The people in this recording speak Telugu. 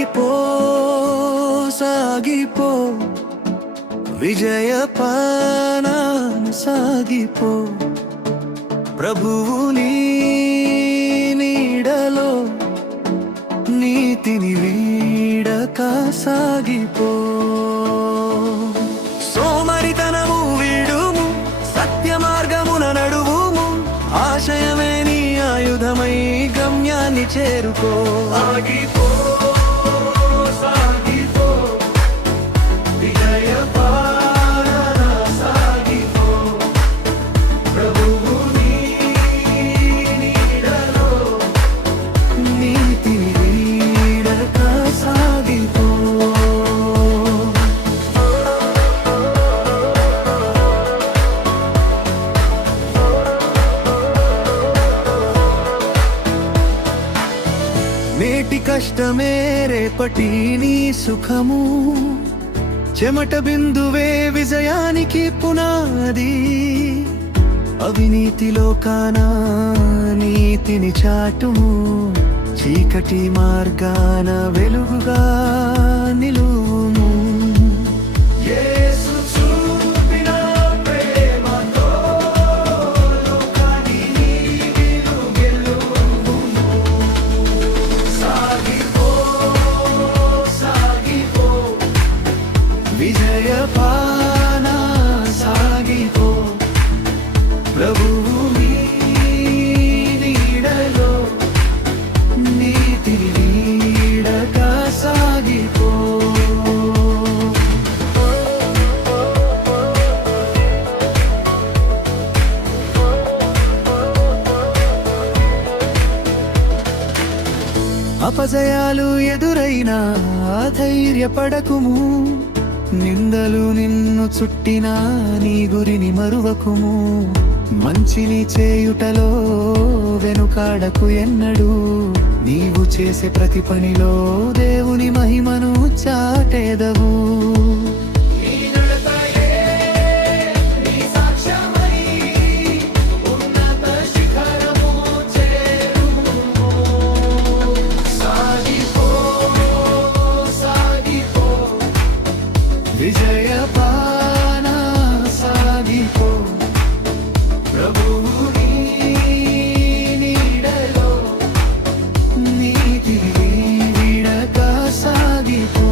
సాగిపో సాగిపో విజయ పానాన సాగిపో ప్రభువు నీ నీడలో నీతిని వీడక సాగిపో సోమరితనము వీడుము సత్య మార్గమున నడువుము ఆశయమే నీ ఆయుధమై గమ్యాన్ని చేరుకో సాగిపో సాగిపో విజయ పాలన సాగిపో ప్రభువు నీ నీడలో నీతిని వీడక సాగిపో నేటి కష్టమే రేపటి నీ సుఖము చెమట బిందువే విజయానికి పునాది అవినీతిలో కానా నీతిని చాటుము చీకటి మార్గాన వెలుగుగా నిలువుము యేసు చూపిన ప్రేమతో లోకాన్ని నీవు గెలువుము సాగిపో సాగిపో విజయ పాన సాగిపో ప్రభువు నీ నీడలో నీతి వీడక సాగిపో అపజయాలు ఎదురైనా ధైర్యపడకుము నిందలు నిన్ను చుట్టినా నీ గురిని మరువకుము మంచిని చేయుటలో వెనుకాడకు ఎన్నడు నీవు చేసే ప్రతి పనిలో దేవుని మహిమను చాటెదవు విజయ పాన సాగిపో ప్రభువు నీ నీడలో నీతి వీడక సాగిపో